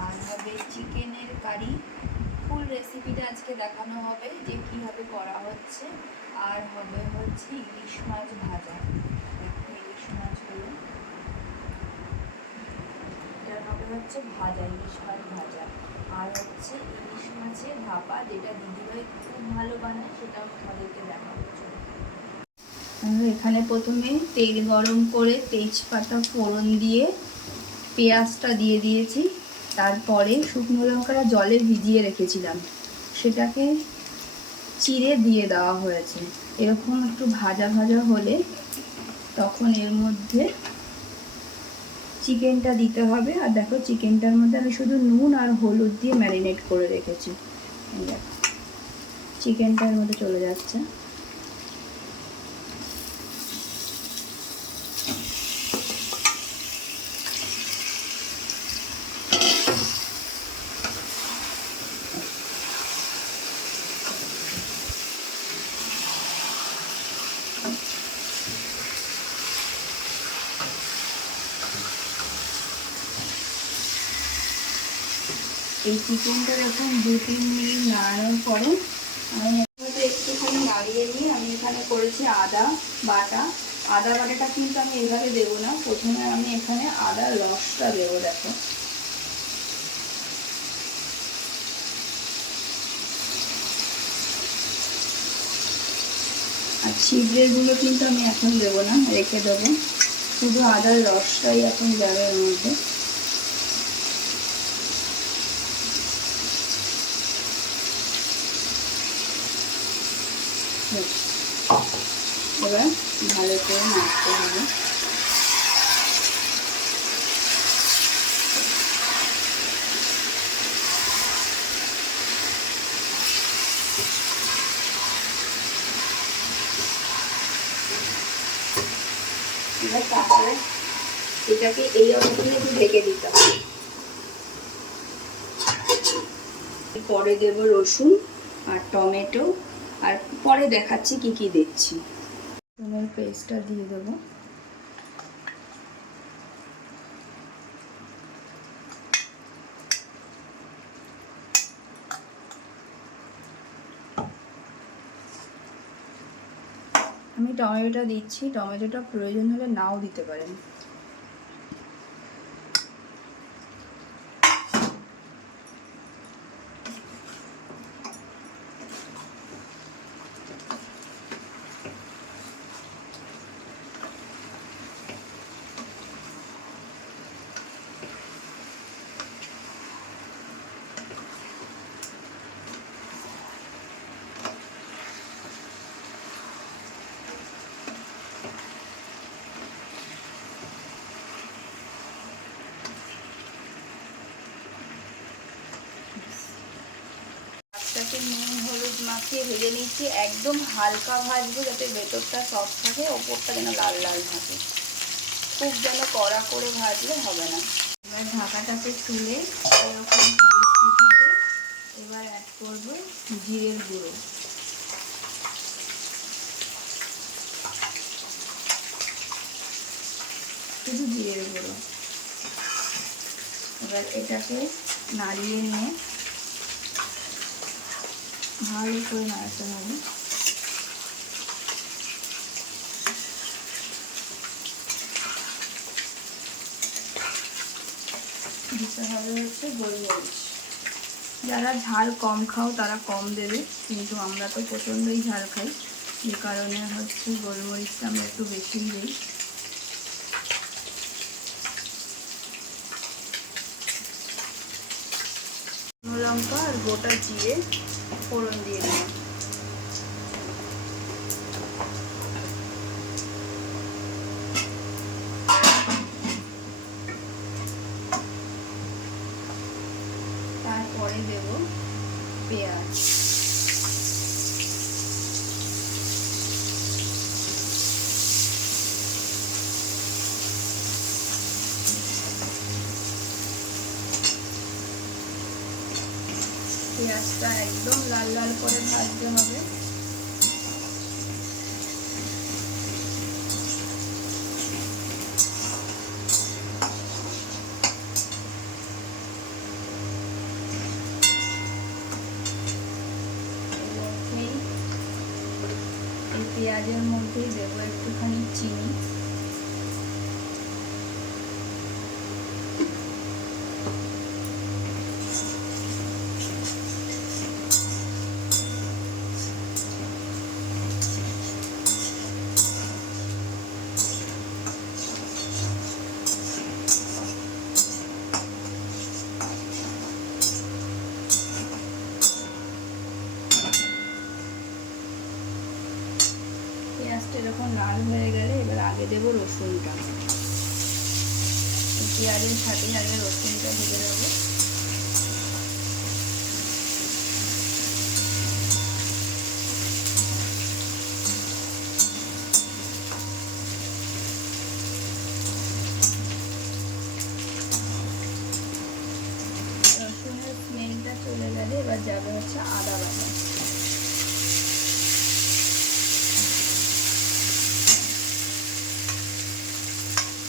আর হবে চিকেনের কারি। ফুল রেসিপিটা আজকে দেখানো হবে যে কীভাবে করা হচ্ছে। আর হবে হচ্ছে ইলিশ মাছ ভাজা। দেখো ইলিশ মাছগুলো, এটা হবে হচ্ছে ভাজা, ইলিশ মাছ ভাজা। আর হচ্ছে ইলিশ মাছের ভাপা, যেটা দিদিভাই খুব ভালো বানায়, সেটাও তোমাদেরকে দেখাবো। এখানে প্রথমে তেল গরম করে তেজপাতা ফোড়ন দিয়ে পেঁয়াজটা দিয়ে দিয়েছি। তারপরে শুকনো লঙ্কাটা জলে ভিজিয়ে রেখেছিলাম, সেটাকে চিড়ে দিয়ে দেওয়া হয়েছে। এরকম একটু ভাজা ভাজা হলে তখন এর মধ্যে চিকেনটা দিতে হবে। আর দেখো চিকেনটার মধ্যে আমি শুধু নুন আর হলুদ দিয়ে ম্যারিনেট করে রেখেছি। দেখো চিকেনটার মধ্যে চলে যাচ্ছে। এই চিকেনটা এখন 2-3 মিনিট নাড়ানোর পরে আমি একটুখানি নাড়িয়ে নিয়ে আমি এখানে করেছি আদা বাটা। আদা বাটাটা কিন্তু আমি এভাবে দেবো না, প্রথমে আমি এখানে আদার রসটা দেবো। দেখো আর ছিবড়েগুলো কিন্তু আমি এখন দেবো না, রেখে দেবো। শুধু আদার রসটাই এখন যাবে এর মধ্যে। এবার ভালো করে নাড়তে হবে। এবার তারপরে এটাকে এই অবস্থায় একটু ঢেকে দিতে হবে। পরে দেব রসুন আর টমেটো, আর পরে দেখাচ্ছি কি কি দিচ্ছি। রসুনের পেস্টটা দিয়ে দেবো। আমি টমেটোটা দিচ্ছি, টমেটোটা প্রয়োজন হলে নাও দিতে পারেন। মাছটাকে নুন হলুদ মাখিয়ে ভেজে নিচ্ছি। একদম হালকা ভাজবো যাতে ভেতরটা সফট থাকে, ওপরটা যেন লাল লাল থাকে। খুব যেন কড়া করে ভাজলে হবে না। এবার ঢাকাটাকে তুলে এরকম পরিস্থিতিতে এবার অ্যাড করবো জিরের গুঁড়ো। শুধু জিরের গুঁড়ো। এবার এটাকে নাড়িয়ে নিয়ে ভালো করে নাড়তে হবে। দিতে হবে হচ্ছে গোলমরিচ। যারা ঝাল কম খাও তারা কম দেবে, কিন্তু আমরা তো প্রচণ্ডই ঝাল খাই, যে কারণে হচ্ছে গোলমরিচটা আমরা একটু বেশিই দিই। লঙ্কা আর গোটা জিরে ফোড়ন দিয়ে দিই। তারপরে দেব পেঁয়াজ। পেঁয়াজটা একদম লাল লাল করে ভাজতে হবে। পেঁয়াজের মধ্যেই দেবো একটুখানি চিনি, পেঁয়াজটা এরকম লাল হয়ে গেলে এবার আগে দেবো রসুনটা, পেঁয়াজের সাথে আগে রসুনটা ঢেকে দেবো। রসুনের স্মেলটা চলে গেলে এবার যাবে হচ্ছে আদা বাটা,